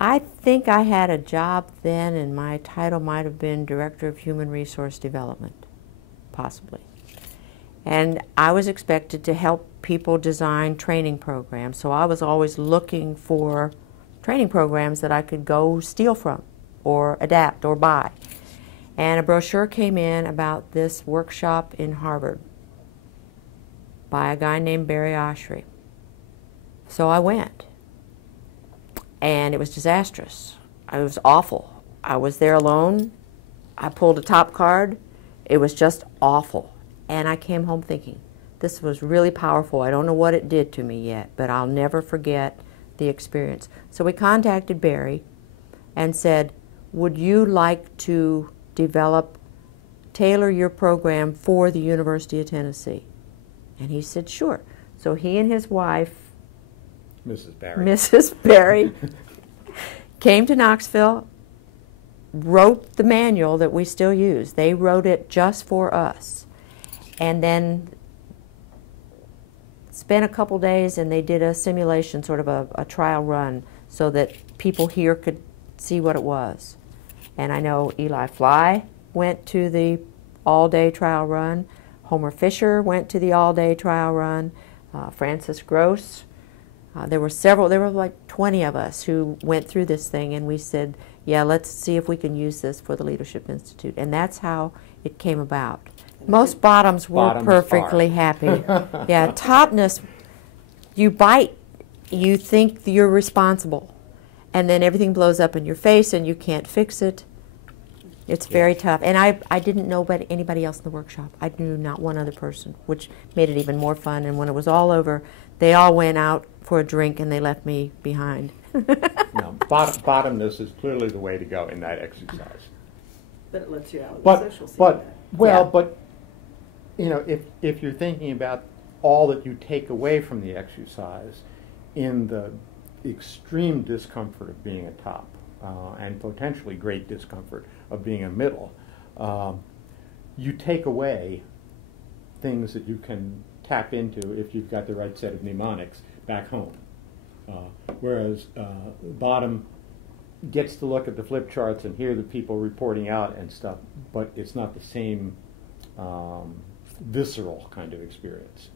I think I had a job then, and my title might have been Director of Human Resource Development, possibly. And I was expected to help people design training programs, so I was always looking for training programs that I could go steal from or adapt or buy. And a brochure came in about this workshop in Harvard by a guy named Barry Oshry. So I went, and it was disastrous. It was awful. I was there alone. I pulled a top card. It was just awful. And I came home thinking, this was really powerful. I don't know what it did to me yet, but I'll never forget the experience. So we contacted Barry and said, would you like to tailor your program for the University of Tennessee? And he said, sure. So he and his wife, Mrs. Barry, came to Knoxville, wrote the manual that we still use. They wrote it just for us. And then spent a couple days, and they did a simulation, sort of a trial run, so that people here could see what it was. And I know Eli Fly went to the all-day trial run. Homer Fisher went to the all-day trial run. Francis Gross. There were like 20 of us who went through this thing, and we said, yeah, let's see if we can use this for the Leadership Institute. And that's how it came about. Most bottoms weren't perfectly happy. Yeah, topness, you bite, you think you're responsible, and then everything blows up in your face and you can't fix it. It's very tough. And I didn't know anybody else in the workshop. I knew not one other person, which made it even more fun. And when it was all over, they all went out for a drink and they left me behind. No, bottomness is clearly the way to go in that exercise. But it lets you out of the social scene. But you know, if you're thinking about all that you take away from the exercise in the extreme discomfort of being a top, and potentially great discomfort of being a middle, you take away things that you can tap into if you've got the right set of mnemonics back home. Whereas bottom gets to look at the flip charts and hear the people reporting out and stuff, but it's not the same visceral kind of experience.